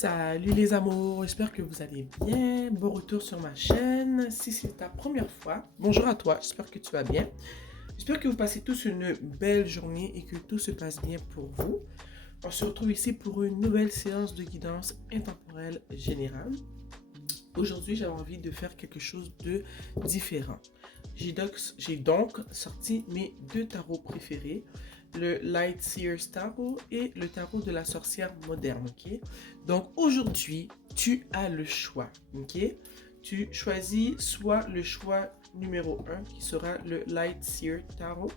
Salut les amours, j'espère que vous allez bien. Bon retour sur ma chaîne. Si c'est ta première fois, bonjour à toi, j'espère que tu vas bien. J'espère que vous passez tous une belle journée et que tout se passe bien pour vous. On se retrouve ici pour une nouvelle séance de guidance intemporelle générale. Aujourd'hui, j'avais envie de faire quelque chose de différent. J'ai donc sorti mes deux tarots préférés, le Light Seers Tarot et le tarot de la sorcière moderne, ok? Donc aujourd'hui, tu as le choix, ok? Tu choisis soit le choix numéro 1 qui sera le Light Seer Tarot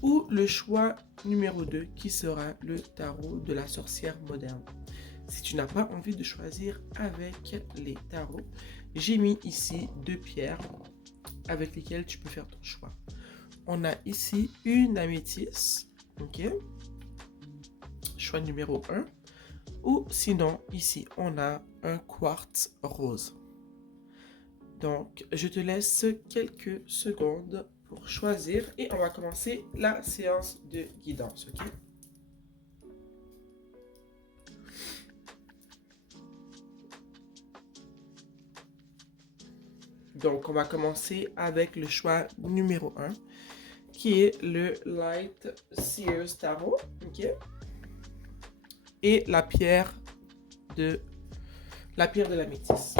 ou le choix numéro 2 qui sera le tarot de la sorcière moderne. Si tu n'as pas envie de choisir avec les tarots, j'ai mis ici deux pierres avec lesquelles tu peux faire ton choix. On a ici une améthyste, ok? Choix numéro 1. Ou sinon, ici, on a un quartz rose. Donc, je te laisse quelques secondes pour choisir et on va commencer la séance de guidance, ok? Donc, on va commencer avec le choix numéro 1, qui est le Light Seers Tarot, ok? Et la pierre de l'améthyste.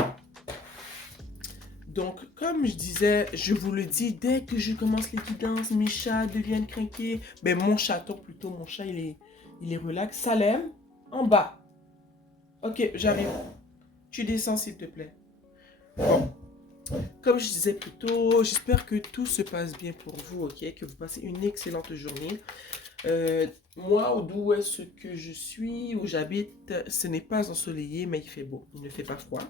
Donc, comme je disais, je vous le dis, dès que je commence les guidances, mes chats deviennent craqués. Ben, mon chaton, plutôt, mon chat, il est relax. Salem, en bas. Ok, j'arrive. Tu descends, s'il te plaît. Bon. Comme je disais plus tôt, j'espère que tout se passe bien pour vous, ok? Que vous passez une excellente journée. Moi, d'où est-ce que je suis, où j'habite, ce n'est pas ensoleillé, mais il fait beau. Il ne fait pas froid.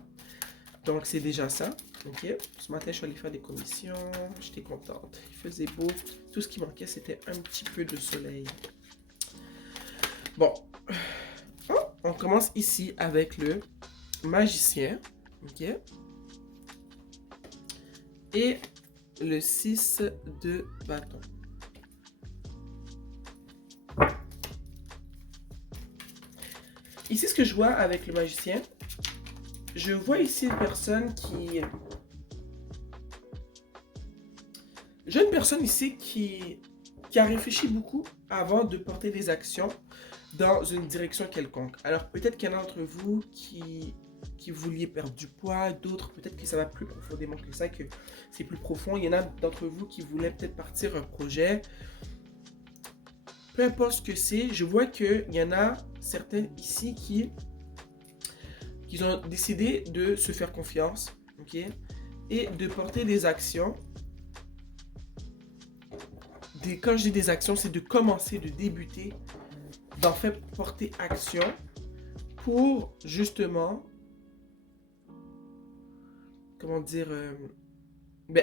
Donc, c'est déjà ça, ok? Ce matin, je suis allée faire des commissions. J'étais contente. Il faisait beau. Tout ce qui manquait, c'était un petit peu de soleil. Bon. On commence ici avec le magicien, ok? Et le 6 de bâton. Ici, ce que je vois avec le magicien, je vois ici une personne qui... J'ai une personne ici qui a réfléchi beaucoup avant de porter des actions dans une direction quelconque. Alors, peut-être qu'il y en a d'entre vous qui vouliez perdre du poids, d'autres peut-être que ça va plus profondément que ça, que c'est plus profond. Il y en a d'entre vous qui voulaient peut-être partir un projet. Peu importe ce que c'est, je vois qu'il y en a certains ici qui ont décidé de se faire confiance, ok, et de porter des actions. Quand je dis des actions, c'est de commencer, de débuter, d'en fait porter action pour justement, comment dire,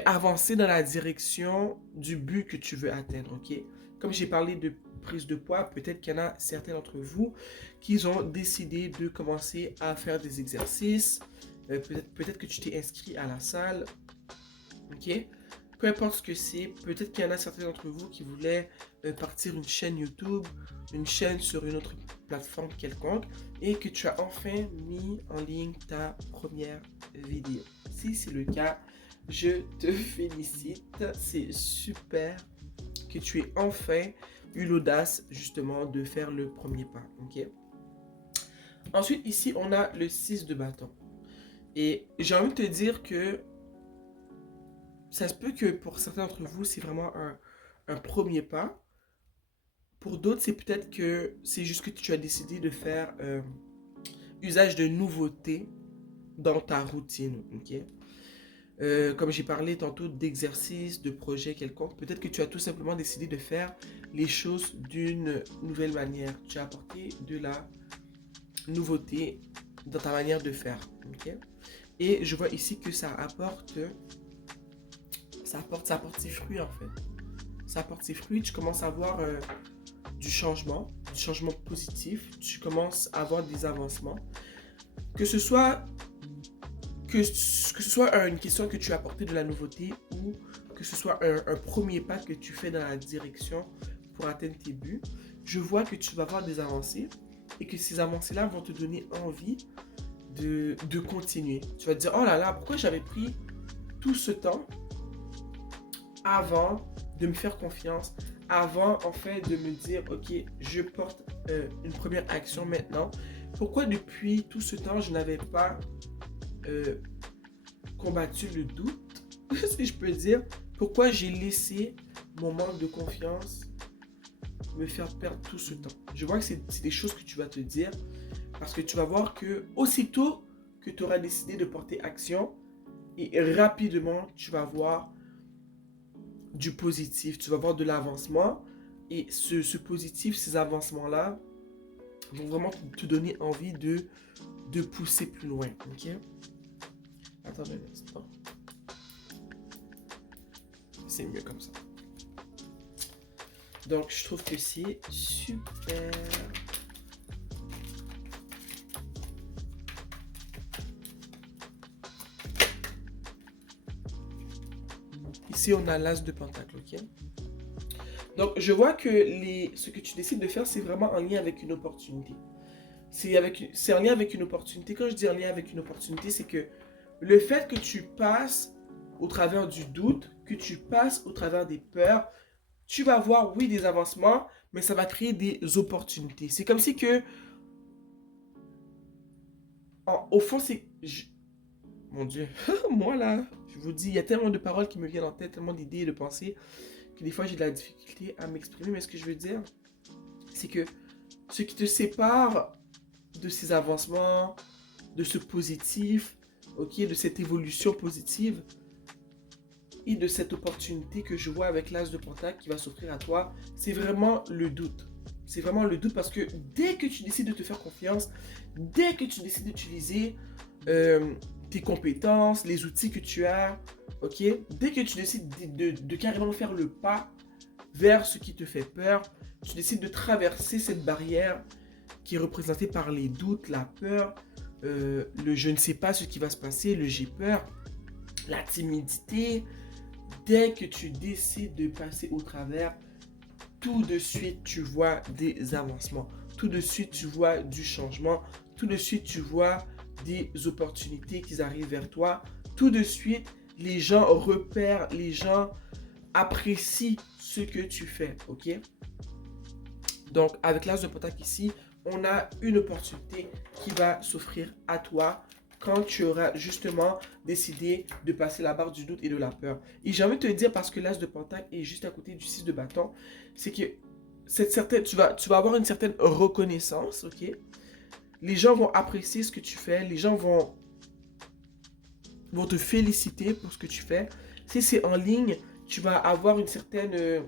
avancer dans la direction du but que tu veux atteindre, ok? Comme j'ai parlé de prise de poids, peut-être qu'il y en a certains d'entre vous qui ont décidé de commencer à faire des exercices. Peut-être que tu t'es inscrit à la salle, ok? Peu importe ce que c'est, peut-être qu'il y en a certains d'entre vous qui voulaient partir une chaîne YouTube, une chaîne sur une autre plateforme quelconque, et que tu as enfin mis en ligne ta première vidéo. Si c'est le cas, je te félicite. C'est super que tu aies enfin eu l'audace justement de faire le premier pas. Ok. Ensuite, ici, on a le 6 de bâton. Et j'ai envie de te dire que ça se peut que pour certains d'entre vous, c'est vraiment un premier pas. Pour d'autres, c'est peut-être que c'est juste que tu as décidé de faire usage de nouveautés dans ta routine. Ok. Comme j'ai parlé tantôt d'exercices, de projets quelconques, peut-être que tu as tout simplement décidé de faire les choses d'une nouvelle manière. Tu as apporté de la nouveauté dans ta manière de faire. Okay? Et je vois ici que ça apporte ses fruits en fait. Ça apporte ses fruits, tu commences à voir du changement positif, tu commences à avoir des avancements. Que ce soit une question que tu as apporté de la nouveauté ou que ce soit un premier pas que tu fais dans la direction pour atteindre tes buts, je vois que tu vas avoir des avancées et que ces avancées-là vont te donner envie de continuer. Tu vas te dire, oh là là, pourquoi j'avais pris tout ce temps avant de me faire confiance, avant en fait de me dire, ok, je porte une première action maintenant. Pourquoi depuis tout ce temps, je n'avais pas combattu le doute, si je peux dire. Pourquoi j'ai laissé mon manque de confiance me faire perdre tout ce temps. Je vois que c'est des choses que tu vas te dire parce que tu vas voir que aussitôt que tu auras décidé de porter action et rapidement tu vas voir du positif, tu vas voir de l'avancement et ce positif, ces avancements-là vont vraiment te donner envie de pousser plus loin, ok? Attends un instant. C'est mieux comme ça. Donc, je trouve que c'est super. Ici, on a l'as de pentacle, ok? Donc, je vois que ce que tu décides de faire, c'est vraiment en lien avec une opportunité. C'est en lien avec une opportunité. Quand je dis en lien avec une opportunité, c'est que le fait que tu passes au travers du doute, que tu passes au travers des peurs, tu vas voir, oui, des avancements, mais ça va créer des opportunités. C'est comme si que, au fond, mon Dieu, moi là, je vous dis, il y a tellement de paroles qui me viennent en tête, tellement d'idées et de pensées, que des fois j'ai de la difficulté à m'exprimer. Mais ce que je veux dire, c'est que ce qui te sépare de ces avancements, de ce positif, ok, de cette évolution positive, et de cette opportunité que je vois avec l'as de pentacle qui va s'offrir à toi, c'est vraiment le doute. C'est vraiment le doute parce que dès que tu décides de te faire confiance, dès que tu décides d'utiliser tes compétences, les outils que tu as, ok, dès que tu décides de carrément faire le pas vers ce qui te fait peur, tu décides de traverser cette barrière qui est représentée par les doutes, la peur, le je ne sais pas ce qui va se passer, le j'ai peur, la timidité. Dès que tu décides de passer au travers, tout de suite tu vois des avancements, tout de suite tu vois du changement, tout de suite tu vois des opportunités qui arrivent vers toi, tout de suite les gens repèrent, les gens apprécient ce que tu fais, ok? Donc avec l'as de pentacle ici, on a une opportunité qui va s'offrir à toi quand tu auras justement décidé de passer la barre du doute et de la peur. Et j'ai envie de te dire, parce que l'as de pentacle est juste à côté du 6 de bâton, c'est que tu vas avoir une certaine reconnaissance, ok? Les gens vont apprécier ce que tu fais, les gens vont te féliciter pour ce que tu fais. Si c'est en ligne, tu vas avoir une certaine...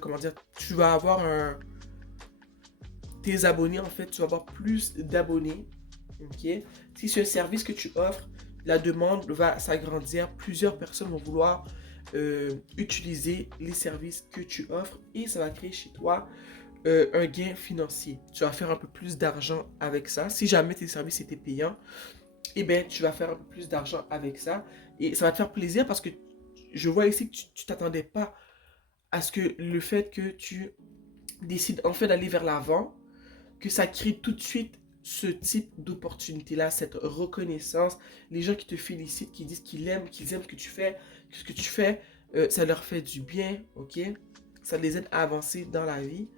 comment dire? Tu vas avoir tes abonnés, en fait, tu vas avoir plus d'abonnés. Okay. Si c'est un service que tu offres, la demande va s'agrandir. Plusieurs personnes vont vouloir utiliser les services que tu offres et ça va créer chez toi un gain financier. Tu vas faire un peu plus d'argent avec ça. Si jamais tes services étaient payants, eh bien, tu vas faire un peu plus d'argent avec ça. Et ça va te faire plaisir parce que je vois ici que tu t'attendais pas à ce que le fait que tu décides enfin d'aller vers l'avant, que ça crée tout de suite ce type d'opportunité-là, cette reconnaissance, les gens qui te félicitent, qui disent qu'ils aiment ce que tu fais, que ce que tu fais, ça leur fait du bien, ok? Ça les aide à avancer dans la vie.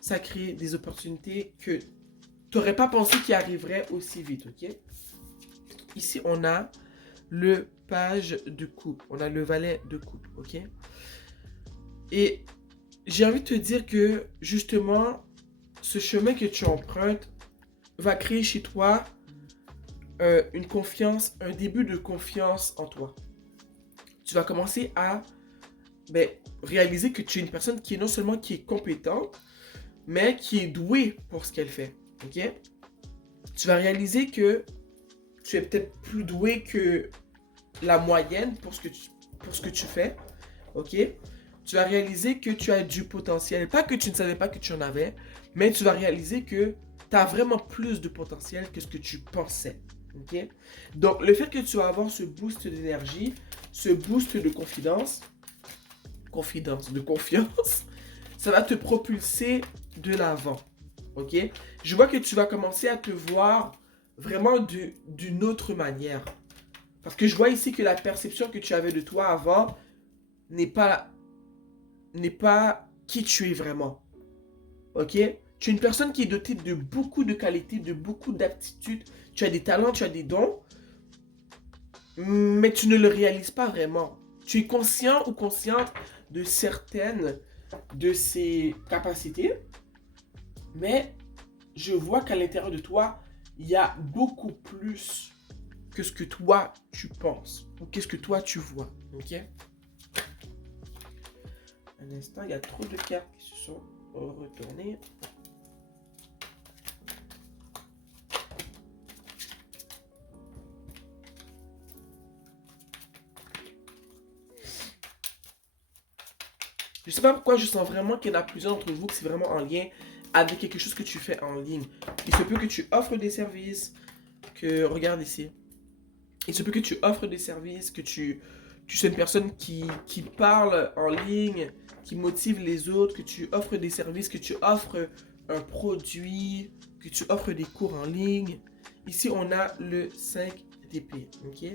Ça crée des opportunités que tu n'aurais pas pensé qui arriveraient aussi vite, ok? Ici, on a le page de coupe, on a le valet de coupe, ok? Et j'ai envie de te dire que, justement, ce chemin que tu empruntes va créer chez toi une confiance, un début de confiance en toi. Tu vas commencer à réaliser que tu es une personne qui est non seulement qui est compétente, mais qui est douée pour ce qu'elle fait. Ok? Tu vas réaliser que tu es peut-être plus doué que la moyenne pour ce que tu fais. Ok? Tu vas réaliser que tu as du potentiel. Pas que tu ne savais pas que tu en avais, mais tu vas réaliser que tu as vraiment plus de potentiel que ce que tu pensais. Ok? Donc, le fait que tu vas avoir ce boost d'énergie, ce boost de confiance, ça va te propulser de l'avant. ok? Je vois que tu vas commencer à te voir vraiment d'une autre manière. Parce que je vois ici que la perception que tu avais de toi avant n'est pas, n'est pas qui tu es vraiment, ok? Tu es une personne qui est dotée de beaucoup de qualités, de beaucoup d'aptitudes. Tu as des talents, tu as des dons, mais tu ne le réalises pas vraiment. Tu es conscient ou consciente de certaines de ces capacités, mais je vois qu'à l'intérieur de toi, il y a beaucoup plus que ce que toi tu penses ou qu'est-ce que toi tu vois. Ok? Un instant, il y a trop de cartes qui se sont retournées. Je sais pas pourquoi je sens vraiment qu'il y en a plusieurs d'entre vous que c'est vraiment en lien avec quelque chose que tu fais en ligne. Il se peut que tu offres des services, que, regarde ici, il se peut que tu offres des services, que tu sois une personne qui parle en ligne, qui motive les autres, que tu offres des services, que tu offres un produit, que tu offres des cours en ligne. Ici, on a le 5 d'épée, ok?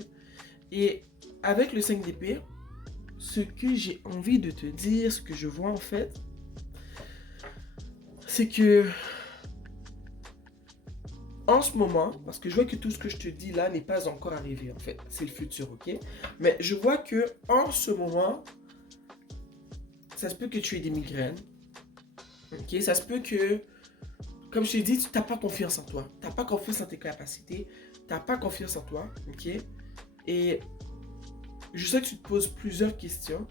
Et avec le 5 d'épée, ce que j'ai envie de te dire, ce que je vois en fait, c'est que en ce moment, parce que je vois que tout ce que je te dis là n'est pas encore arrivé en fait, c'est le futur, ok? Mais je vois que en ce moment, ça se peut que tu aies des migraines, ok? Ça se peut que, comme je t'ai dit, tu n'as pas confiance en toi, tu n'as pas confiance en tes capacités, tu n'as pas confiance en toi, ok? Et je sais que tu te poses plusieurs questions.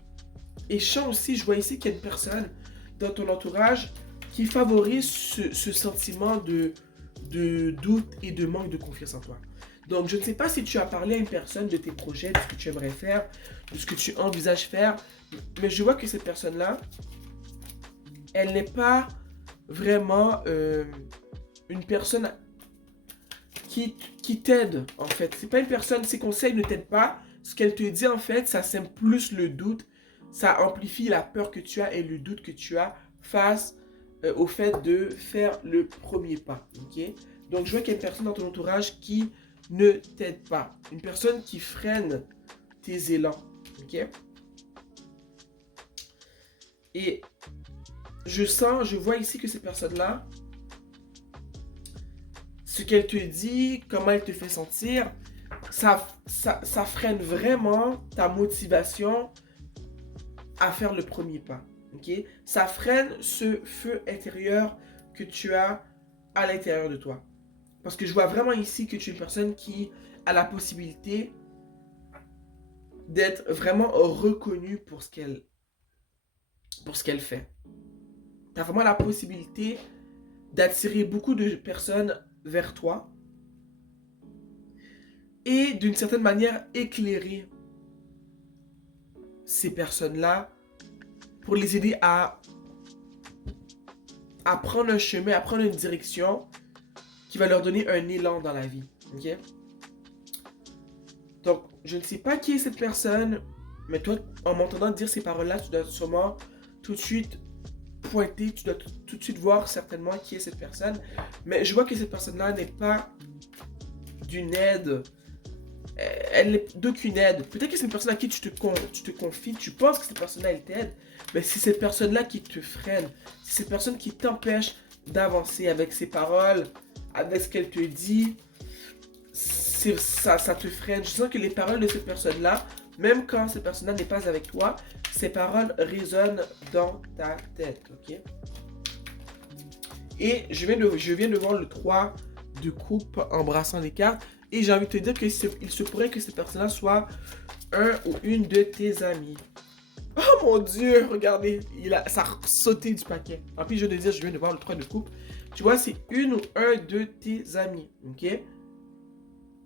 Et je sens aussi, je vois ici qu'il y a une personne dans ton entourage qui favorise ce sentiment de doute et de manque de confiance en toi. Donc, je ne sais pas si tu as parlé à une personne de tes projets, de ce que tu aimerais faire, de ce que tu envisages faire, mais je vois que cette personne-là, elle n'est pas vraiment une personne qui t'aide, en fait. C'est pas une personne, ses conseils ne t'aident pas. Ce qu'elle te dit, en fait, ça sème plus le doute, ça amplifie la peur que tu as et le doute que tu as face au fait de faire le premier pas, ok? Donc, je vois qu'il y a une personne dans ton entourage qui ne t'aide pas. Une personne qui freine tes élans, ok? Et je vois ici que cette personne-là, ce qu'elle te dit, comment elle te fait sentir, ça freine vraiment ta motivation à faire le premier pas. Okay? Ça freine ce feu intérieur que tu as à l'intérieur de toi. Parce que je vois vraiment ici que tu es une personne qui a la possibilité d'être vraiment reconnue pour ce qu'elle fait. Tu as vraiment la possibilité d'attirer beaucoup de personnes vers toi et d'une certaine manière éclairer ces personnes-là pour les aider à prendre un chemin, à prendre une direction qui va leur donner un élan dans la vie. Ok? Donc, je ne sais pas qui est cette personne, mais toi, en m'entendant dire ces paroles-là, tu dois sûrement tout de suite pointer, tu dois tout de suite voir certainement qui est cette personne. Mais je vois que cette personne-là n'est pas d'une aide. Elle n'est d'aucune aide. Peut-être que c'est une personne à qui tu te confies, tu penses que cette personne-là, elle t'aide, mais c'est cette personne-là qui te freine. C'est cette personne qui t'empêche d'avancer avec ses paroles, avec ce qu'elle te dit. Ça te freine. Je sens que les paroles de cette personne-là, même quand cette personne-là n'est pas avec toi, ces paroles résonnent dans ta tête, ok? Et je viens de voir le 3 de coupe embrassant les cartes. Et j'ai envie de te dire qu'il se pourrait que cette personne-là soit un ou une de tes amis. Oh mon Dieu, regardez, ça a sauté du paquet. En plus, je viens de dire, je viens de voir le 3 de coupe. Tu vois, c'est une ou un de tes amis, ok?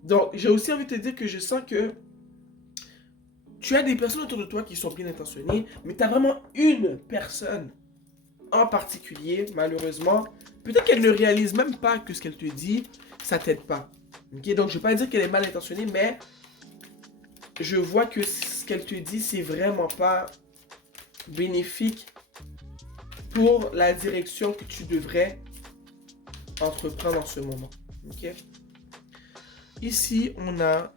Donc, j'ai aussi envie de te dire que je sens que tu as des personnes autour de toi qui sont bien intentionnées, mais tu as vraiment une personne en particulier, malheureusement. Peut-être qu'elle ne réalise même pas que ce qu'elle te dit, ça t'aide pas. Okay? Donc, je ne vais pas dire qu'elle est mal intentionnée, mais je vois que ce qu'elle te dit, c'est vraiment pas bénéfique pour la direction que tu devrais entreprendre en ce moment. Ok? Ici, on a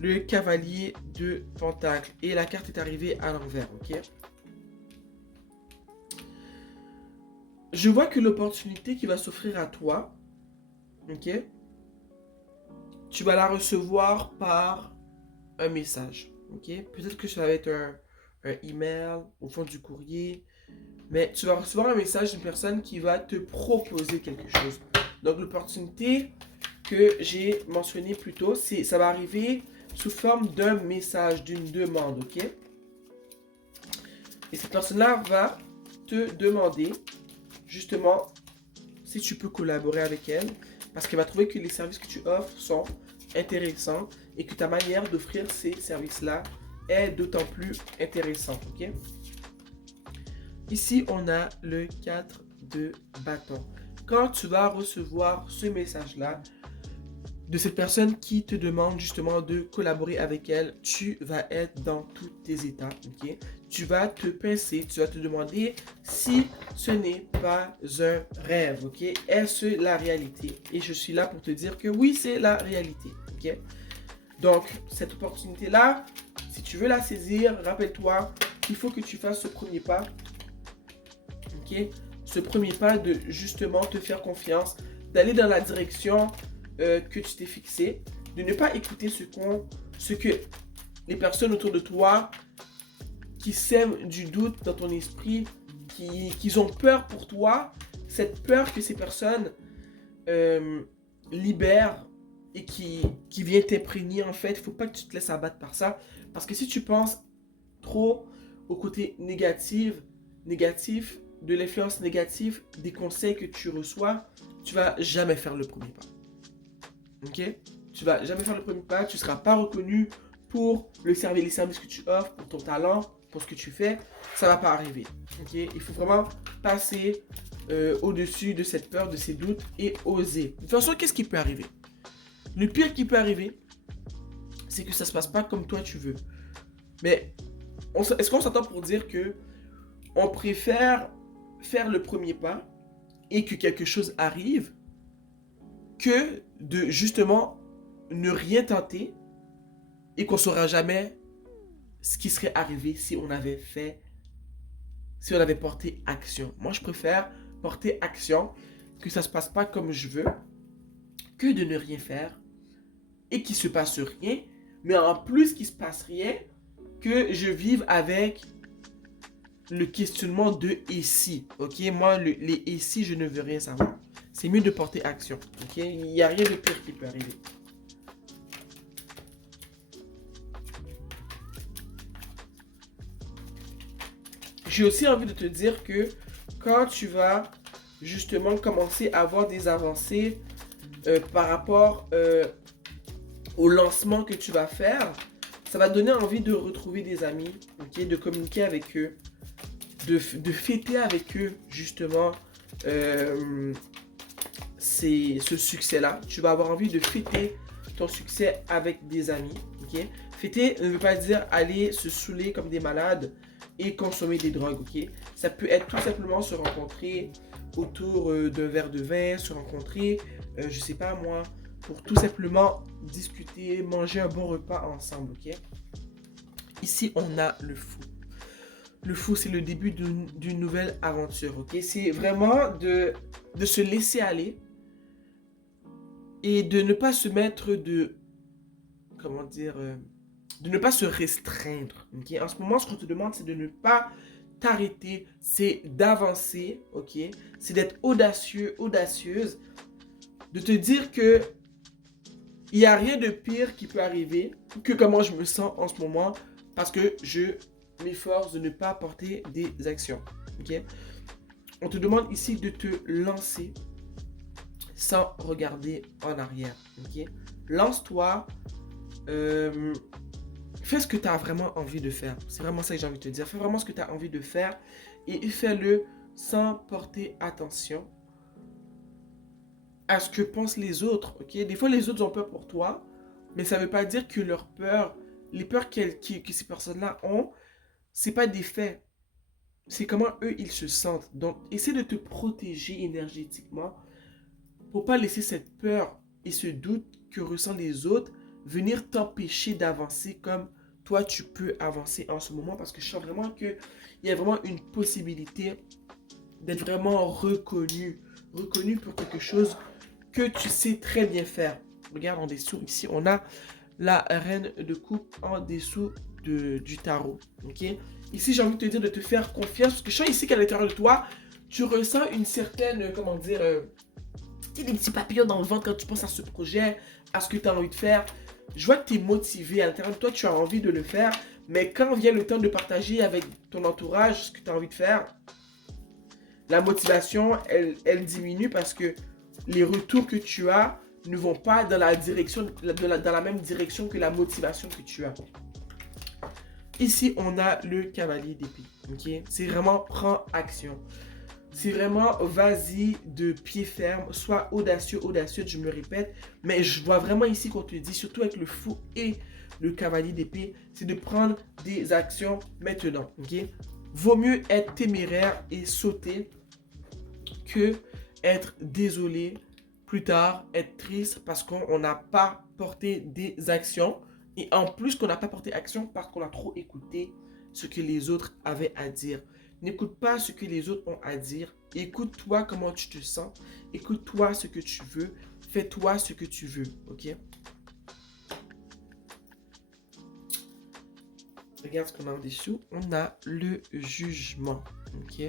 le cavalier de Pentacle et la carte est arrivée à l'envers. Ok? Je vois que l'opportunité qui va s'offrir à toi, ok, tu vas la recevoir par un message. Ok? Peut-être que ça va être un email au fond du courrier, mais tu vas recevoir un message d'une personne qui va te proposer quelque chose. Donc l'opportunité que j'ai mentionné plus tôt, ça va arriver sous forme d'un message, d'une demande, ok? Et cette personne-là va te demander justement si tu peux collaborer avec elle, parce qu'elle va trouver que les services que tu offres sont intéressants et que ta manière d'offrir ces services-là est d'autant plus intéressante, ok? Ici, on a le 4 de bâton. Quand tu vas recevoir ce message-là de cette personne qui te demande justement de collaborer avec elle, tu vas être dans tous tes états, ok? Tu vas te pincer, tu vas te demander si ce n'est pas un rêve, ok? Est-ce la réalité? Et je suis là pour te dire que oui, c'est la réalité, ok? Donc, cette opportunité-là, si tu veux la saisir, rappelle-toi qu'il faut que tu fasses ce premier pas, ok? Ce premier pas de justement te faire confiance, d'aller dans la direction que tu t'es fixé, de ne pas écouter ce que les personnes autour de toi qui sèment du doute dans ton esprit, qui ont peur pour toi, cette peur que ces personnes libèrent et qui vient t'imprégner en fait. Il ne faut pas que tu te laisses abattre par ça, parce que si tu penses trop au côté négatif, de l'influence négative, des conseils que tu reçois, tu vas jamais faire le premier pas. Ok? Tu vas jamais faire le premier pas, tu ne seras pas reconnu pour les services que tu offres, pour ton talent, pour ce que tu fais. Ça ne va pas arriver. Ok? Il faut vraiment passer au-dessus de cette peur, de ces doutes et oser. De toute façon, qu'est-ce qui peut arriver? Le pire qui peut arriver, c'est que ça ne se passe pas comme toi tu veux. Mais est-ce qu'on s'entend pour dire que on préfère faire le premier pas et que quelque chose arrive que de justement ne rien tenter et qu'on ne saura jamais ce qui serait arrivé si on avait porté action. Moi, je préfère porter action, que ça ne se passe pas comme je veux, que de ne rien faire et qu'il ne se passe rien, mais en plus qu'il ne se passe rien, que je vive avec le questionnement de et si. Ok, moi, les et si, je ne veux rien savoir. C'est mieux de porter action. Ok, il n'y a rien de pire qui peut arriver. J'ai aussi envie de te dire que quand tu vas justement commencer à avoir des avancées par rapport au lancement que tu vas faire, ça va donner envie de retrouver des amis, okay, de communiquer avec eux, de fêter avec eux justement ce succès-là. Tu vas avoir envie de fêter ton succès avec des amis. Okay? Fêter ne veut pas dire aller se saouler comme des malades et consommer des drogues. Okay? Ça peut être tout simplement se rencontrer autour d'un verre de vin, se rencontrer, je sais pas moi, pour tout simplement discuter, manger un bon repas ensemble. Okay? Ici, on a le fou. Le fou, c'est le début d'une nouvelle aventure. Okay? C'est vraiment de se laisser aller et de ne pas se mettre de... Comment dire de ne pas se restreindre. Okay? En ce moment, ce qu'on te demande, c'est de ne pas t'arrêter, c'est d'avancer, ok? C'est d'être audacieux, audacieuse, de te dire que il n'y a rien de pire qui peut arriver que comment je me sens en ce moment parce que je m'efforce de ne pas porter des actions, ok? On te demande ici de te lancer sans regarder en arrière, ok? Lance-toi, fais ce que tu as vraiment envie de faire. C'est vraiment ça que j'ai envie de te dire. Fais vraiment ce que tu as envie de faire et fais-le sans porter attention à ce que pensent les autres. Okay? Des fois, les autres ont peur pour toi, mais ça ne veut pas dire que leur peur, les peurs que ces personnes-là ont, c'est pas des faits. C'est comment eux, ils se sentent. Donc, essaie de te protéger énergétiquement pour pas laisser cette peur et ce doute que ressentent les autres venir t'empêcher d'avancer comme toi tu peux avancer en ce moment, parce que je sens vraiment qu'il y a vraiment une possibilité d'être vraiment reconnu pour quelque chose que tu sais très bien faire. Regarde en dessous, ici on a la reine de coupe en dessous du tarot. Ok. Ici j'ai envie de te dire de te faire confiance, parce que je sens ici qu'à l'intérieur de toi, tu ressens une certaine, comment dire, des petits papillons dans le ventre quand tu penses à ce projet, à ce que tu as envie de faire. Je vois que tu es motivé, à l'intérieur de toi tu as envie de le faire, mais quand vient le temps de partager avec ton entourage ce que tu as envie de faire, la motivation, elle diminue parce que les retours que tu as ne vont pas dans la direction, dans la même direction que la motivation que tu as. Ici, on a le cavalier d'épée. Okay? C'est vraiment prends action. C'est vraiment vas-y de pied ferme, sois audacieux, je me répète. Mais je vois vraiment ici qu'on te dit, surtout avec le fou et le cavalier d'épée, c'est de prendre des actions maintenant. Okay? Vaut mieux être téméraire et sauter que être désolé plus tard, être triste parce qu'on n'a pas porté des actions. Et en plus qu'on n'a pas porté action parce qu'on a trop écouté ce que les autres avaient à dire. N'écoute pas ce que les autres ont à dire. Écoute-toi comment tu te sens. Écoute-toi ce que tu veux. Fais-toi ce que tu veux. Ok? Regarde ce qu'on a en dessous. On a le jugement. Ok?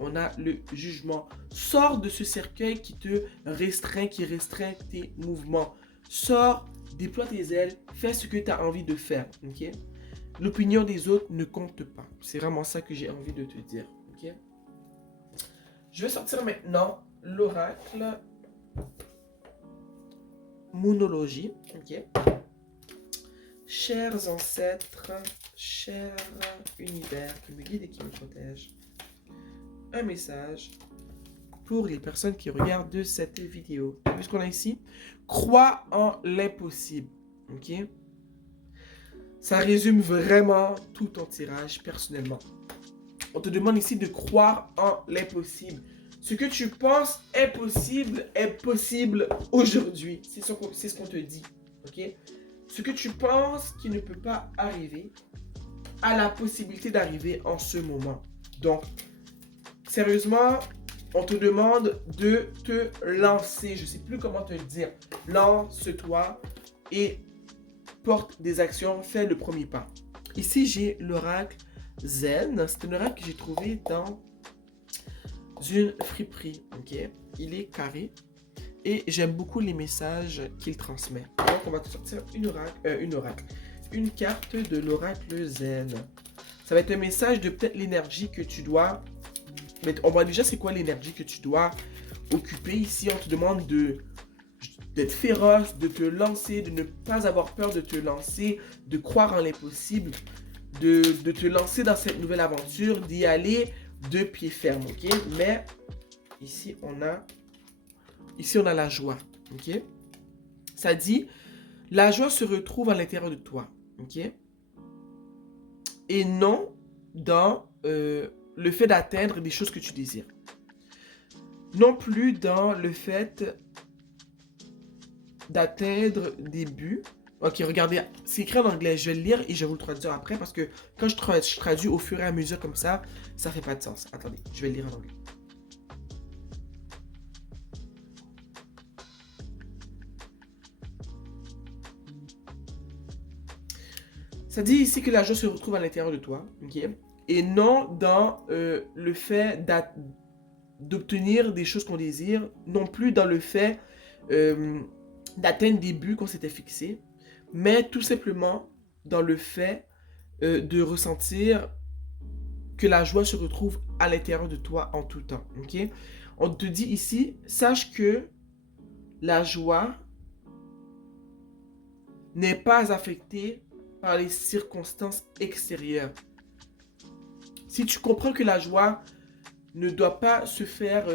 On a le jugement. Sors de ce cercueil qui te restreint, qui restreint tes mouvements. Sors, déploie tes ailes, fais ce que tu as envie de faire. Ok? L'opinion des autres ne compte pas. C'est vraiment ça que j'ai envie de te dire. Ok? Je vais sortir maintenant l'oracle Moonologie. Ok? Chers ancêtres, cher univers qui me guide et qui me protège. Un message pour les personnes qui regardent cette vidéo. Vu ce qu'on a ici, crois en l'impossible. Ok? Ça résume vraiment tout ton tirage personnellement. On te demande ici de croire en l'impossible. Ce que tu penses impossible est possible aujourd'hui. C'est ce qu'on te dit. Ok? Ce que tu penses qui ne peut pas arriver a la possibilité d'arriver en ce moment. Donc, sérieusement, on te demande de te lancer. Je ne sais plus comment te le dire. Lance-toi et porte des actions. Fais le premier pas. Ici, j'ai l'oracle Zen. C'est un oracle que j'ai trouvé dans une friperie. Okay? Il est carré. Et j'aime beaucoup les messages qu'il transmet. Donc, on va te sortir une carte de l'oracle Zen. Ça va être un message de peut-être l'énergie que tu dois... Mais on voit déjà c'est quoi l'énergie que tu dois occuper. Ici, on te demande d'être féroce, de te lancer, de ne pas avoir peur de te lancer, de croire en l'impossible, de te lancer dans cette nouvelle aventure, d'y aller de pied ferme, ok? Mais ici, on a la joie, ok? Ça dit, la joie se retrouve à l'intérieur de toi, ok? Et non dans le fait d'atteindre des choses que tu désires. Non plus dans le fait d'atteindre des buts. Ok, regardez, c'est écrit en anglais, je vais le lire et je vais vous le traduire après parce que quand je traduis au fur et à mesure comme ça fait pas de sens. Attendez, je vais le lire en anglais. Ça dit ici que la joie se retrouve à l'intérieur de toi, ok? Et non dans le fait d'obtenir des choses qu'on désire, non plus dans le fait d'atteindre des buts qu'on s'était fixés, mais tout simplement dans le fait de ressentir que la joie se retrouve à l'intérieur de toi en tout temps, ok? On te dit ici, sache que la joie n'est pas affectée par les circonstances extérieures. Si tu comprends que la joie ne doit pas se faire,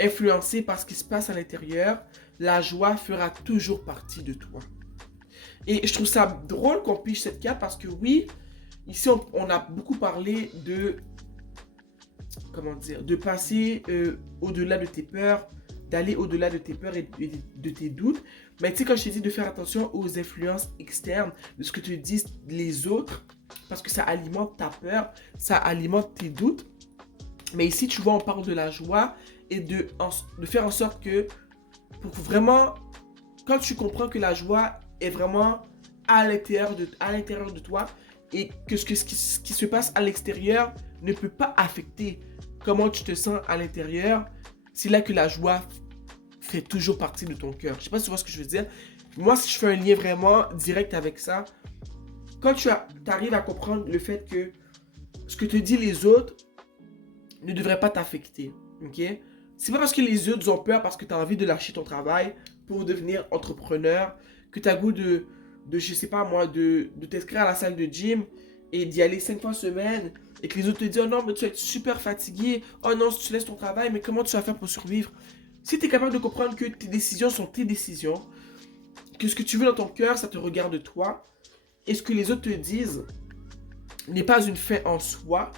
influencer par ce qui se passe à l'intérieur, la joie fera toujours partie de toi. Et je trouve ça drôle qu'on pige cette carte parce que oui, ici on a beaucoup parlé de comment dire, de passer au-delà de tes peurs, d'aller au-delà de tes peurs et de tes doutes. Mais tu sais, quand je t'ai dit de faire attention aux influences externes, de ce que te disent les autres, parce que ça alimente ta peur, ça alimente tes doutes. Mais ici, tu vois, on parle de la joie et de faire en sorte que, pour vraiment, quand tu comprends que la joie est vraiment à l'intérieur de toi et que ce qui se passe à l'extérieur ne peut pas affecter comment tu te sens à l'intérieur, c'est là que la joie fait toujours partie de ton cœur. Je sais pas si tu vois ce que je veux dire. Moi, si je fais un lien vraiment direct avec ça, quand tu arrives à comprendre le fait que ce que te disent les autres ne devrait pas t'affecter, ok? C'est pas parce que les autres ont peur parce que tu as envie de lâcher ton travail pour devenir entrepreneur, que tu as goût je sais pas moi, de t'inscrire à la salle de gym et d'y aller 5 fois semaine et que les autres te disent, oh non, mais tu vas être super fatigué, oh non, si tu laisses ton travail, mais comment tu vas faire pour survivre? Si tu es capable de comprendre que tes décisions sont tes décisions, que ce que tu veux dans ton cœur, ça te regarde toi, et ce que les autres te disent n'est pas une fin en soi,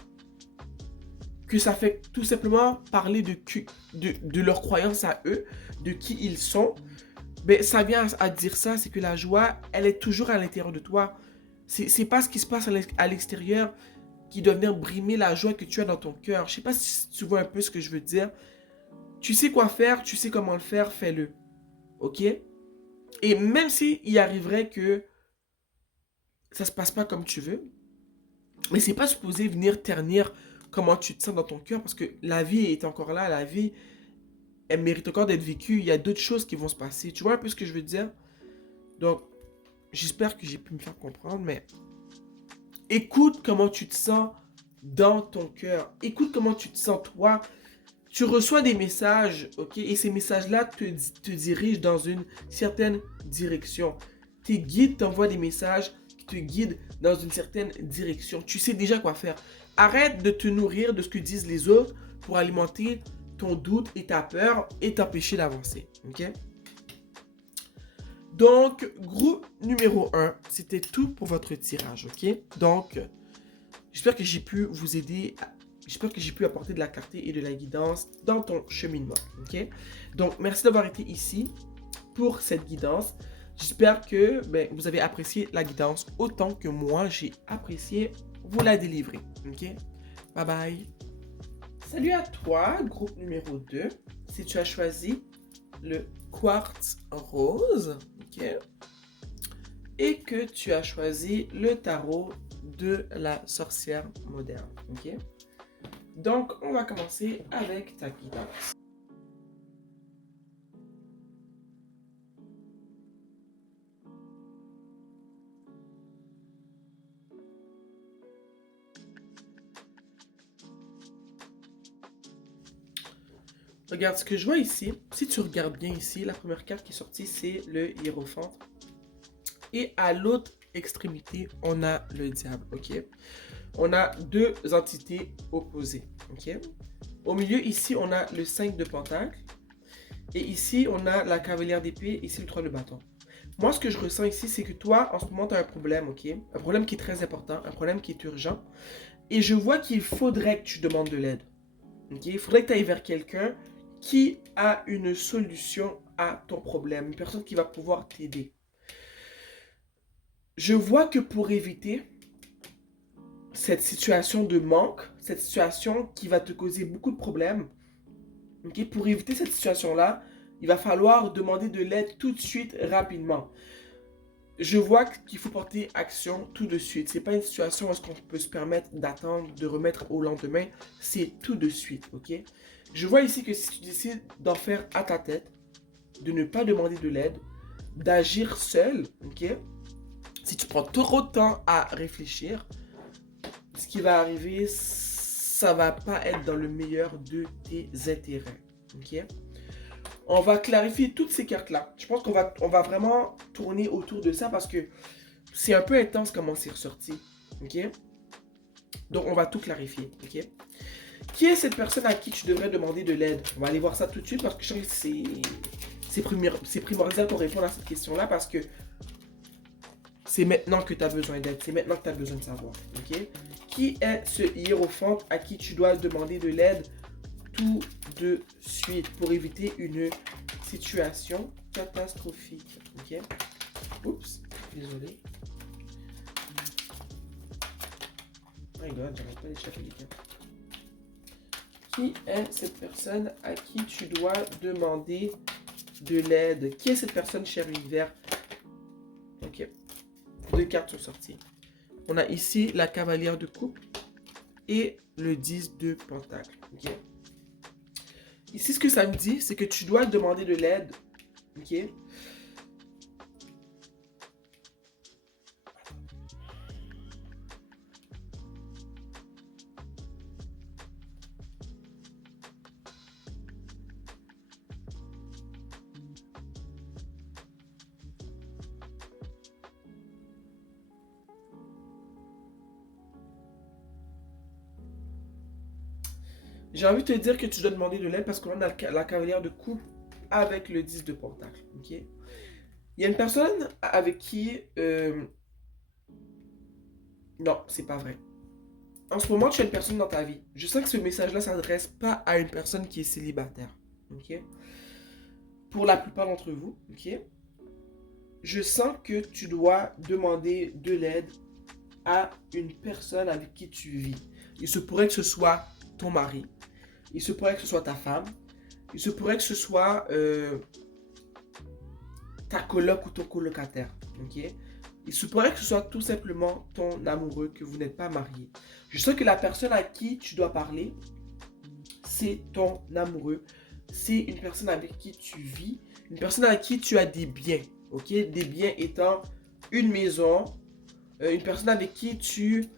que ça fait tout simplement parler de leur croyance à eux, de qui ils sont, ben, ça vient à dire ça, c'est que la joie, elle est toujours à l'intérieur de toi. C'est pas ce qui se passe à l'extérieur qui doit venir brimer la joie que tu as dans ton cœur. Je sais pas si tu vois un peu ce que je veux dire. Tu sais quoi faire, tu sais comment le faire, fais-le. Ok? Et même s'il y arriverait que ça se passe pas comme tu veux, mais c'est pas supposé venir ternir comment tu te sens dans ton cœur parce que la vie est encore là, la vie, elle mérite encore d'être vécue. Il y a d'autres choses qui vont se passer. Tu vois un peu ce que je veux dire? Donc, j'espère que j'ai pu me faire comprendre, mais écoute comment tu te sens dans ton cœur. Écoute comment tu te sens toi. Tu reçois des messages, ok? Et ces messages-là te dirigent dans une certaine direction. Tes guides t'envoient des messages qui te guident dans une certaine direction. Tu sais déjà quoi faire. Arrête de te nourrir de ce que disent les autres pour alimenter ton doute et ta peur et t'empêcher d'avancer, ok? Donc, groupe numéro 1, c'était tout pour votre tirage, ok? Donc, j'espère que j'ai pu vous aider, j'espère que j'ai pu apporter de la clarté et de la guidance dans ton cheminement, ok? Donc, merci d'avoir été ici pour cette guidance. J'espère que vous avez apprécié la guidance autant que moi, j'ai apprécié vous la délivrer, ok? Bye bye! Salut à toi, groupe numéro 2, si tu as choisi le quartz rose, ok, et que tu as choisi le tarot de la sorcière moderne, ok. Donc, on va commencer avec ta guidance. Regarde ce que je vois ici. Si tu regardes bien ici, la première carte qui est sortie, c'est le hiérophante. Et à l'autre extrémité, on a le diable, ok? On a deux entités opposées, ok? Au milieu, ici, on a le 5 de pentacle. Et ici, on a la cavalière d'épée, ici le 3 de bâton. Moi, ce que je ressens ici, c'est que toi, en ce moment, tu as un problème, ok? Un problème qui est très important, un problème qui est urgent. Et je vois qu'il faudrait que tu demandes de l'aide, ok? Il faudrait que tu ailles vers quelqu'un qui a une solution à ton problème, une personne qui va pouvoir t'aider. Je vois que pour éviter cette situation de manque, cette situation qui va te causer beaucoup de problèmes, okay, pour éviter cette situation-là, il va falloir demander de l'aide tout de suite, rapidement. Je vois qu'il faut porter action tout de suite. C'est pas une situation où est-ce qu'on peut se permettre d'attendre, de remettre au lendemain. C'est tout de suite, ok? Je vois ici que si tu décides d'en faire à ta tête, de ne pas demander de l'aide, d'agir seul, ok? Si tu prends trop de temps à réfléchir, ce qui va arriver, ça va pas être dans le meilleur de tes intérêts, ok? On va clarifier toutes ces cartes-là. Je pense qu'on va vraiment tourner autour de ça parce que c'est un peu intense comment c'est ressorti, ok? Donc, on va tout clarifier, ok? Qui est cette personne à qui tu devrais demander de l'aide? On va aller voir ça tout de suite parce que je pense que c'est primordial pour répondre à cette question-là parce que c'est maintenant que tu as besoin d'aide. C'est maintenant que tu as besoin de savoir, ok? Qui est ce hiérophante à qui tu dois demander de l'aide tout de suite pour éviter une situation catastrophique? Ok. Oups, désolé. Oh my god, j'arrête pas d'échapper les gars. Qui est cette personne à qui tu dois demander de l'aide? Qui est cette personne, cher univers? Ok. 2 cartes sont sorties. On a ici la cavalière de coupe et le 10 de pentacle. Ok. Ici, ce que ça me dit, c'est que tu dois demander de l'aide. Ok. J'ai envie de te dire que tu dois demander de l'aide parce qu'on a la cavalière de coupe avec le 10 de pentacle. Ok. Il y a une personne avec qui... Non, c'est pas vrai. En ce moment, tu as une personne dans ta vie. Je sens que ce message-là ne s'adresse pas à une personne qui est célibataire. Ok. Pour la plupart d'entre vous. Ok. Je sens que tu dois demander de l'aide à une personne avec qui tu vis. Il se pourrait que ce soit ton mari. Il se pourrait que ce soit ta femme. Il se pourrait que ce soit ta coloc ou ton colocataire. Ok. Il se pourrait que ce soit tout simplement ton amoureux, que vous n'êtes pas marié. Je sens que la personne à qui tu dois parler, c'est ton amoureux. C'est une personne avec qui tu vis. Une personne avec qui tu as des biens. Ok. Des biens étant une maison. Une personne avec qui tu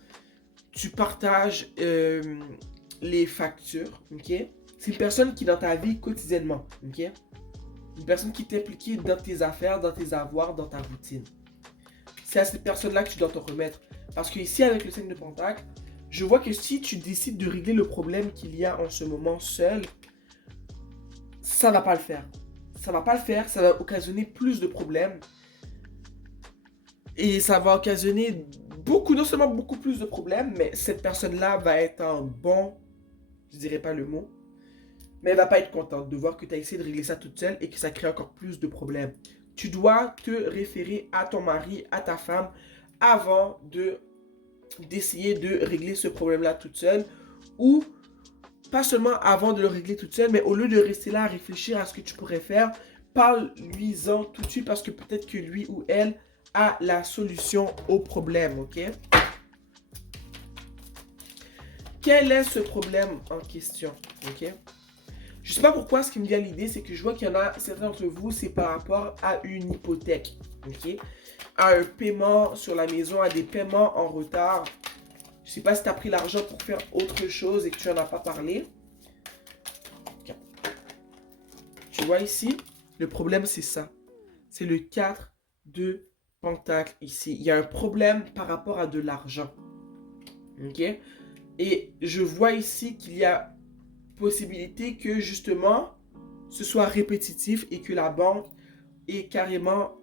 partages les factures. Ok. C'est une personne qui est dans ta vie quotidiennement. Ok. Une personne qui t'implique dans tes affaires, dans tes avoirs, dans ta routine. C'est à cette personne-là que tu dois te remettre. Parce que ici, avec le 5 de pentacle, je vois que si tu décides de régler le problème qu'il y a en ce moment seul, ça ne va pas le faire. Ça ne va pas le faire, ça va occasionner plus de problèmes. Et ça va occasionner beaucoup, non seulement beaucoup plus de problèmes, mais cette personne-là va être un bon, je ne dirais pas le mot, mais elle ne va pas être contente de voir que tu as essayé de régler ça toute seule et que ça crée encore plus de problèmes. Tu dois te référer à ton mari, à ta femme, avant d'essayer de régler ce problème-là toute seule. Ou pas seulement avant de le régler toute seule, mais au lieu de rester là à réfléchir à ce que tu pourrais faire, parle-lui-en tout de suite parce que peut-être que lui ou elle a la solution au problème, ok? Quel est ce problème en question, ok? Je sais pas pourquoi, ce qui me vient à l'idée, c'est que je vois qu'il y en a certains d'entre vous, c'est par rapport à une hypothèque, ok? À un paiement sur la maison, à des paiements en retard. Je sais pas si tu as pris l'argent pour faire autre chose et que tu n'en as pas parlé. Okay. Tu vois ici, le problème c'est ça. C'est le 4 de pentacle ici. Il y a un problème par rapport à de l'argent, ok? Et je vois ici qu'il y a possibilité que justement ce soit répétitif et que la banque ait carrément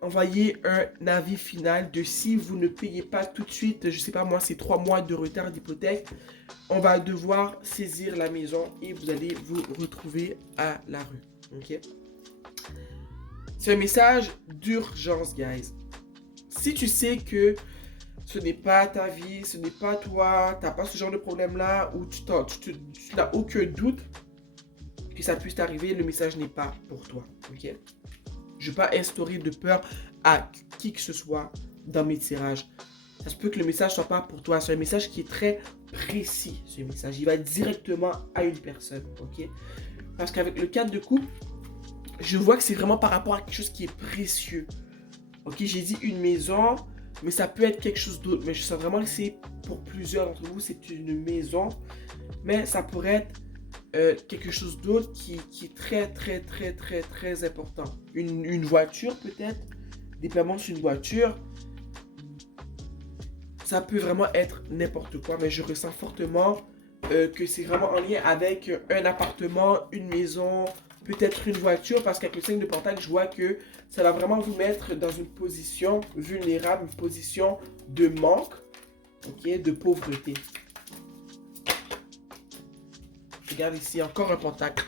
envoyé un avis final de si vous ne payez pas tout de suite, je sais pas moi, c'est 3 mois de retard d'hypothèque, on va devoir saisir la maison et vous allez vous retrouver à la rue. Ok? C'est un message d'urgence, guys. Si tu sais que ce n'est pas ta vie, ce n'est pas toi, tu n'as pas ce genre de problème-là, ou tu n'as aucun doute que ça puisse t'arriver, le message n'est pas pour toi. Ok? Je ne veux pas instaurer de peur à qui que ce soit dans mes tirages. Ça se peut que le message ne soit pas pour toi. C'est un message qui est très précis, ce message. Il va directement à une personne. Ok? Parce qu'avec le 4 de coupe, je vois que c'est vraiment par rapport à quelque chose qui est précieux. Ok? J'ai dit une maison, mais ça peut être quelque chose d'autre. Mais je sens vraiment que c'est pour plusieurs d'entre vous, c'est une maison. Mais ça pourrait être quelque chose d'autre qui est très important. Une voiture peut-être, des paiements sur une voiture, ça peut vraiment être n'importe quoi, mais je ressens fortement que c'est vraiment en lien avec un appartement, une maison, peut-être une voiture, parce qu'avec le 5 de pentacle, je vois que ça va vraiment vous mettre dans une position vulnérable, une position de manque, ok, de pauvreté. Regarde ici, encore un pentacle.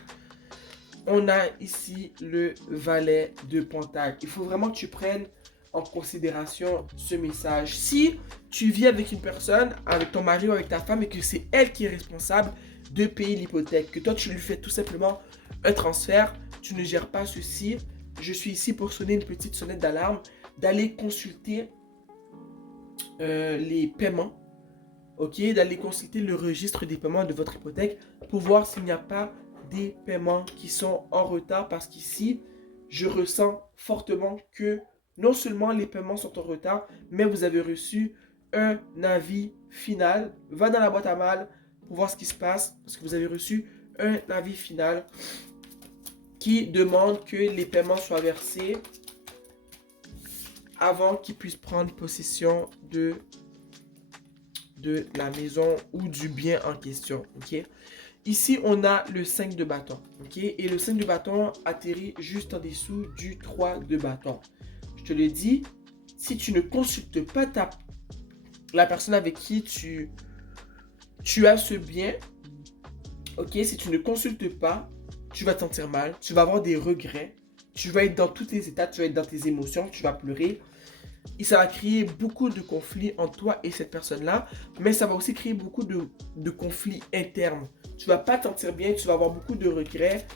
On a ici le valet de pentacle. Il faut vraiment que tu prennes en considération ce message. Si tu vis avec une personne, avec ton mari ou avec ta femme, et que c'est elle qui est responsable de payer l'hypothèque, que toi tu lui fais tout simplement un transfert, tu ne gères pas ceci, je suis ici pour sonner une petite sonnette d'alarme, d'aller consulter les paiements, ok, d'aller consulter le registre des paiements de votre hypothèque pour voir s'il n'y a pas des paiements qui sont en retard, parce qu'ici, je ressens fortement que non seulement les paiements sont en retard, mais vous avez reçu un avis final. Va dans la boîte à mal pour voir ce qui se passe, parce que vous avez reçu un avis final qui demande que les paiements soient versés avant qu'ils puissent prendre possession de la maison ou du bien en question, ok? Ici, on a le 5 de bâton, ok? Et le 5 de bâton atterrit juste en dessous du 3 de bâton. Je te le dis, si tu ne consultes pas la personne avec qui tu as ce bien, ok? Si tu ne consultes pas, tu vas te sentir mal, tu vas avoir des regrets, tu vas être dans tous tes états, tu vas être dans tes émotions, tu vas pleurer. Et ça va créer beaucoup de conflits entre toi et cette personne-là, mais ça va aussi créer beaucoup de conflits internes. Tu vas pas te sentir bien, tu vas avoir beaucoup de regrets.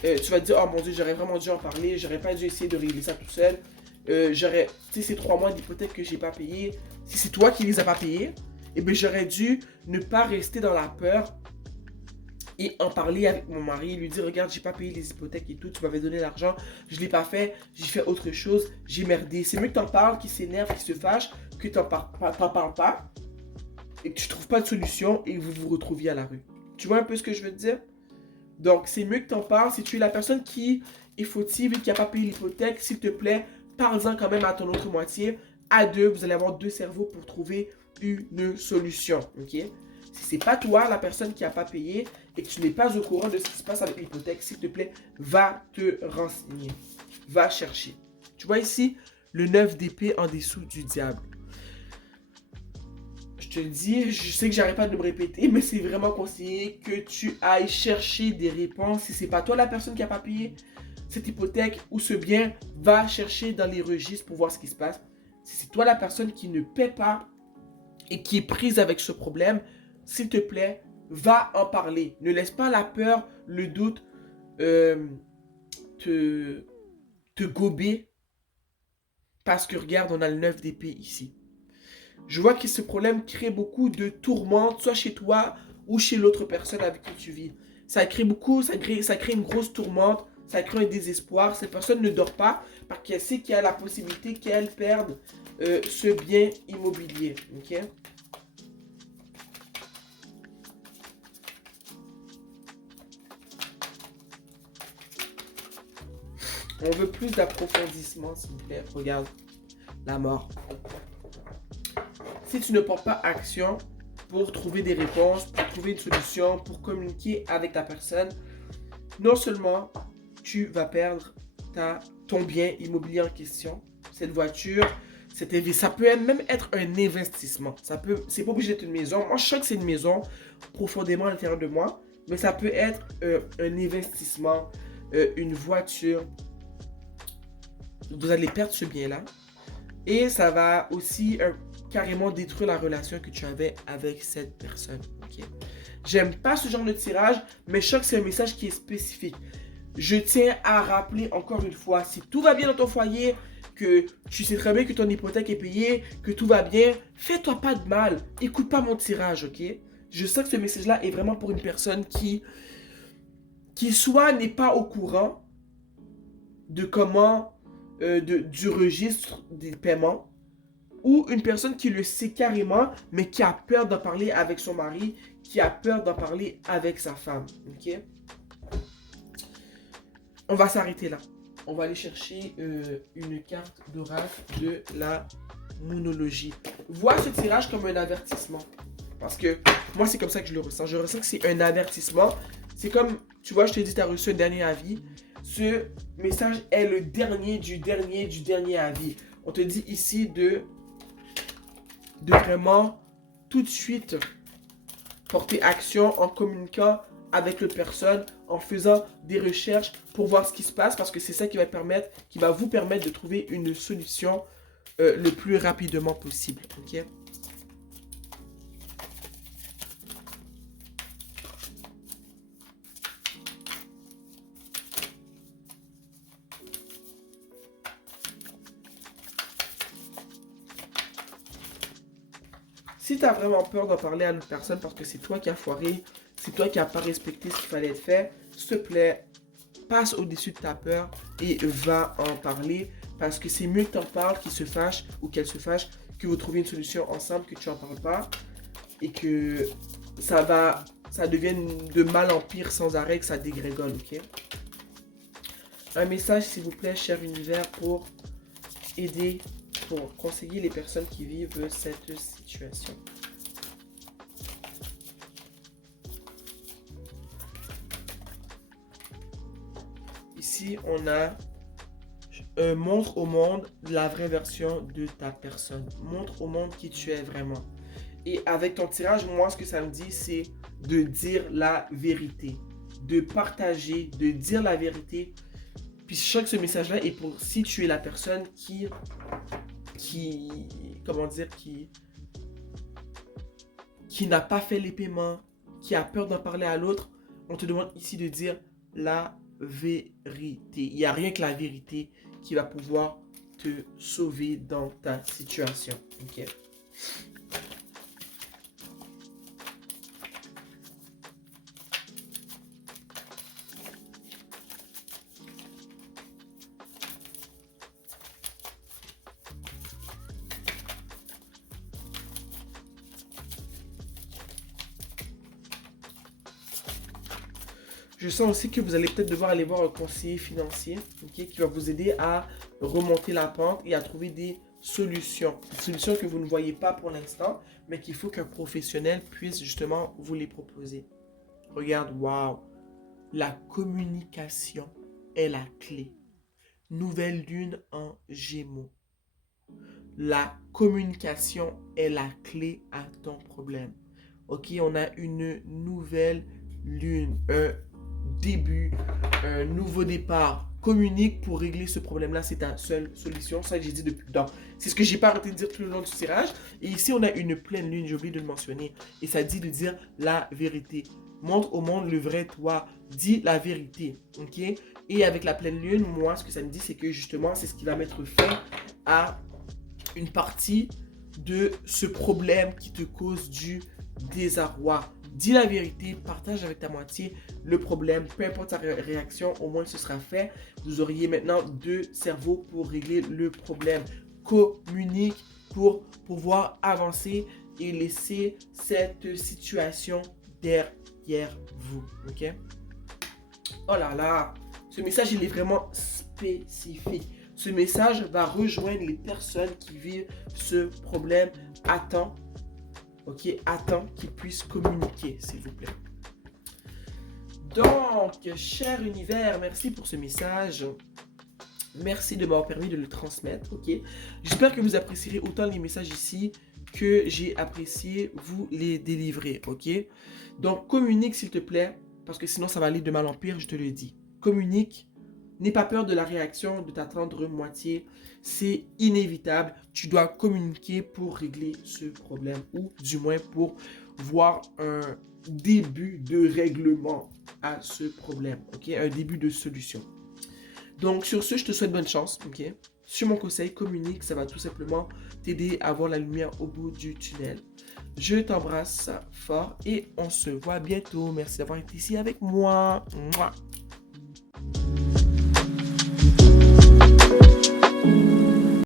Tu vas te dire, oh mon Dieu, j'aurais vraiment dû en parler, j'aurais pas dû essayer de régler ça tout seul. Tu sais, ces 3 mois d'hypothèque que j'ai pas payé, si c'est toi qui les as pas payés, eh bien j'aurais dû ne pas rester dans la peur et en parler avec mon mari, lui dire, regarde, j'ai pas payé les hypothèques et tout, tu m'avais donné l'argent, je l'ai pas fait, j'ai fait autre chose, j'ai merdé. C'est mieux que t'en parles, qu'il s'énerve, qu'il se fâche, que t'en parles pas et que tu trouves pas de solution et que vous vous retrouviez à la rue. Tu vois un peu ce que je veux te dire? Donc, c'est mieux que t'en parles. Si tu es la personne qui est fautive et qui n'a pas payé l'hypothèque, s'il te plaît, parle-en quand même à ton autre moitié. À deux, vous allez avoir 2 cerveaux pour trouver une solution, ok? Si c'est pas toi, la personne qui n'a pas payé, et que tu n'es pas au courant de ce qui se passe avec l'hypothèque, s'il te plaît, va te renseigner. Va chercher. Tu vois ici, le 9 d'épée en dessous du diable. Je te le dis, je sais que j'arrête pas de me répéter, mais c'est vraiment conseillé que tu ailles chercher des réponses. Si c'est pas toi la personne qui n'a pas payé cette hypothèque ou ce bien, va chercher dans les registres pour voir ce qui se passe. Si c'est toi la personne qui ne paie pas et qui est prise avec ce problème, s'il te plaît, va en parler. Ne laisse pas la peur, le doute te gober, parce que regarde, on a le 9 d'épée ici. Je vois que ce problème crée beaucoup de tourmentes, soit chez toi ou chez l'autre personne avec qui tu vis. Ça crée une grosse tourmente, ça crée un désespoir. Cette personne ne dort pas parce qu'elle sait qu'il y a la possibilité qu'elle perde ce bien immobilier. Ok? On veut plus d'approfondissement, s'il vous plaît. Regarde, la mort. Si tu ne prends pas action pour trouver des réponses, pour trouver une solution, pour communiquer avec ta personne, non seulement tu vas perdre ton bien immobilier en question, cette voiture, ça peut même être un investissement. C'est pas obligé d'être une maison. Moi, je sais que c'est une maison profondément à l'intérieur de moi, mais ça peut être un investissement, une voiture. Vous allez perdre ce bien-là. Et ça va aussi carrément détruire la relation que tu avais avec cette personne. Okay? J'aime pas ce genre de tirage, mais je sais que c'est un message qui est spécifique. Je tiens à rappeler encore une fois, si tout va bien dans ton foyer, que tu sais très bien que ton hypothèque est payée, que tout va bien, fais-toi pas de mal. Écoute pas mon tirage, ok? Je sais que ce message-là est vraiment pour une personne qui soit n'est pas au courant de comment, du registre des paiements, ou une personne qui le sait carrément, mais qui a peur d'en parler avec son mari, qui a peur d'en parler avec sa femme. Ok? On va s'arrêter là. On va aller chercher une carte d'oracle de la monologie. Vois ce tirage comme un avertissement. Parce que moi, c'est comme ça que je le ressens. Je ressens que c'est un avertissement. C'est comme, tu vois, je t'ai dit, tu as reçu un dernier avis. Ce message est le dernier du dernier avis. On te dit ici de vraiment tout de suite porter action en communiquant avec l'autre personne, en faisant des recherches pour voir ce qui se passe, parce que c'est ça qui va vous permettre de trouver une solution le plus rapidement possible. Ok? Si tu as vraiment peur d'en parler à l'autre personne parce que c'est toi qui as foiré, c'est toi qui n'as pas respecté ce qu'il fallait être fait, s'il te plaît, passe au-dessus de ta peur et va en parler, parce que c'est mieux que tu en parles, qu'il se fâche ou qu'elle se fâche, que vous trouviez une solution ensemble, que tu n'en parles pas et que ça devienne de mal en pire sans arrêt, que ça dégrégole, ok? Un message, s'il vous plaît, cher univers, pour aider, pour conseiller les personnes qui vivent cette situation. Ici, on a montre au monde la vraie version de ta personne. Montre au monde qui tu es vraiment. Et avec ton tirage, moi, ce que ça me dit, c'est de dire la vérité. De partager, de dire la vérité. Puis je sens que ce message-là est pour si tu es la personne comment dire, qui n'a pas fait les paiements, qui a peur d'en parler à l'autre, on te demande ici de dire la vérité. Il n'y a rien que la vérité qui va pouvoir te sauver dans ta situation. Ok? Je sens aussi que vous allez peut-être devoir aller voir un conseiller financier, okay, qui va vous aider à remonter la pente et à trouver des solutions. Des solutions que vous ne voyez pas pour l'instant, mais qu'il faut qu'un professionnel puisse justement vous les proposer. Regarde, waouh! La communication est la clé. Nouvelle lune en Gémeaux. La communication est la clé à ton problème. Ok, on a une nouvelle lune, un début, un nouveau départ. Communique pour régler ce problème-là, c'est ta seule solution. Ça que j'ai dit depuis longtemps. C'est ce que j'ai pas arrêté de dire tout le long du tirage. Et ici, on a une pleine lune, j'ai oublié de le mentionner. Et ça dit de dire la vérité. Montre au monde le vrai toi. Dis la vérité. Ok? Et avec la pleine lune, moi, ce que ça me dit, c'est que justement, c'est ce qui va mettre fin à une partie de ce problème qui te cause du désarroi. Dis la vérité, partage avec ta moitié le problème, peu importe ta réaction, au moins ce sera fait. Vous auriez maintenant 2 cerveaux pour régler le problème. Communique pour pouvoir avancer et laisser cette situation derrière vous. Ok? Oh là là, ce message il est vraiment spécifique. Ce message va rejoindre les personnes qui vivent ce problème. Attends, ok, attends qu'ils puissent communiquer, s'il vous plaît. Donc, cher univers, merci pour ce message. Merci de m'avoir permis de le transmettre, ok. J'espère que vous apprécierez autant les messages ici que j'ai apprécié vous les délivrer, ok. Donc, communique s'il te plaît, parce que sinon ça va aller de mal en pire, je te le dis. Communique. N'aie pas peur de la réaction de ta tendre moitié. C'est inévitable. Tu dois communiquer pour régler ce problème ou du moins pour voir un début de règlement à ce problème. Ok? Un début de solution. Donc, sur ce, je te souhaite bonne chance. Ok? Sur mon conseil, communique. Ça va tout simplement t'aider à voir la lumière au bout du tunnel. Je t'embrasse fort et on se voit bientôt. Merci d'avoir été ici avec moi. Mouah.